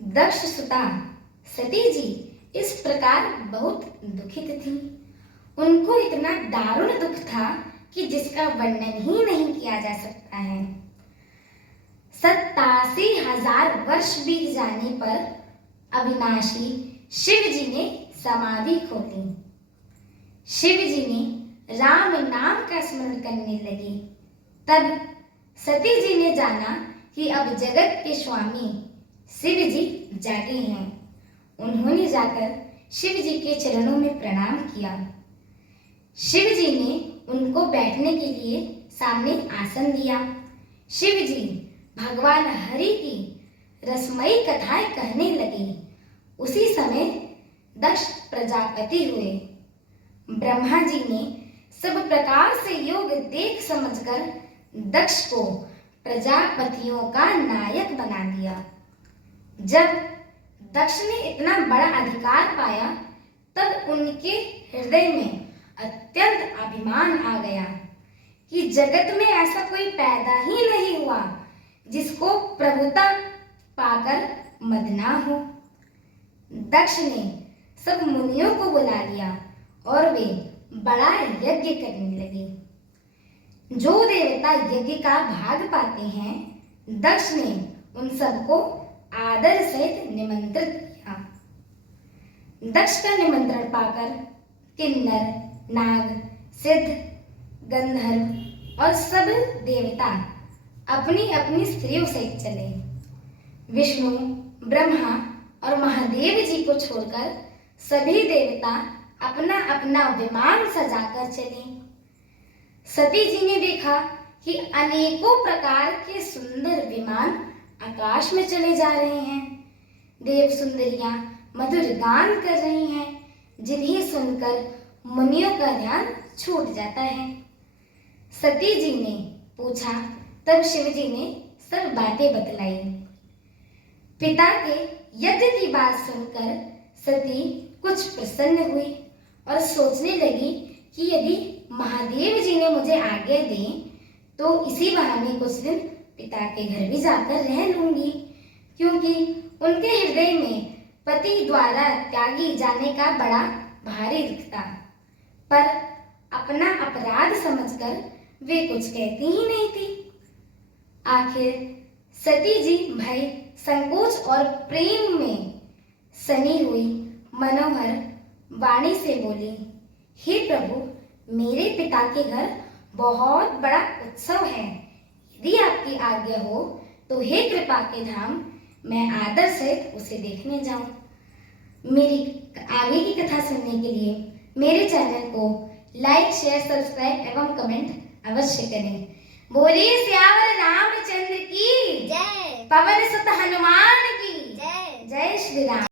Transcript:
दक्ष सुता सती जी इस प्रकार बहुत दुखित थी। उनको इतना दारुण दुख था कि जिसका वर्णन ही नहीं किया जा सकता है। 87,000 वर्ष बीत जाने पर अविनाशी शिव जी ने समाधि खोली। शिव जी ने राम नाम का स्मरण करने लगे। तब सती जी ने जाना कि अब जगत के स्वामी शिव जी जागे हैं। उन्होंने जाकर शिव जी के चरणों में प्रणाम किया। शिव जी ने उनको बैठने के लिए सामने आसन दिया। शिव जी भगवान हरि की रसमयी कथाएं कहने लगे। उसी समय दक्ष प्रजापति हुए। ब्रह्मा जी ने सब प्रकार से योग देख समझकर दक्ष को प्रजापतियों का नायक बना दिया। जब दक्ष ने इतना बड़ा अधिकार पाया तब उनके हृदय में अत्यंत अभिमान आ गया कि जगत में ऐसा कोई पैदा ही नहीं हुआ जिसको प्रभुता पाकर मद ना हो। दक्ष ने सब मुनियों को बुला लिया और वे बड़ा यज्ञ करने लगे। जो देवता यज्ञ का भाग पाते हैं, दक्ष ने उन सबको आदर सहित निमंत्रित किया। दक्ष का निमंत्रण पाकर किन्नर, नाग, सिद्ध, गंधर्व और सब देवता अपनी अपनी स्त्रियों सहित चले। विष्णु, ब्रह्मा और महादेव जी को छोड़कर सभी देवता अपना अपना विमान सजाकर चले। सती जी ने देखा कि अनेकों प्रकार के सुंदर विमान आकाश में चले जा रहे हैं। देव सुंदरियां मधुर गान कर रही हैं, जिन्हें सुनकर मुनियों का ध्यान छूट जाता है। सती जी ने पूछा, तब शिव जी ने सब बातें बतलाई। पिता के यज्ञ की बात सुनकर सती कुछ प्रसन्न हुई और सोचने लगी कि यदि महादेव जी ने मुझे आज्ञा दी तो इसी बहाने कुछ दिन पिता के घर भी जाकर रह लूंगी, क्योंकि उनके हृदय में पति द्वारा त्यागी जाने का बड़ा भारी दिखता। पर अपना अपराध समझकर वे कुछ कहती ही नहीं थी। आखिर सती जी भय, संकोच और प्रेम में सनी हुई मनोहर वाणी से बोली, हे प्रभु, मेरे पिता के घर बहुत बड़ा उत्सव है। यदि आपकी आज्ञा हो तो हे कृपा के धाम, मैं आदर सहित उसे देखने जाऊं। मेरी आगे की कथा सुनने के लिए मेरे चैनल को लाइक, शेयर, सब्सक्राइब एवं कमेंट अवश्य करें। बोलिए सियावर रामचंद्र की जय, पवन सुत हनुमान की जय। जय श्री राम।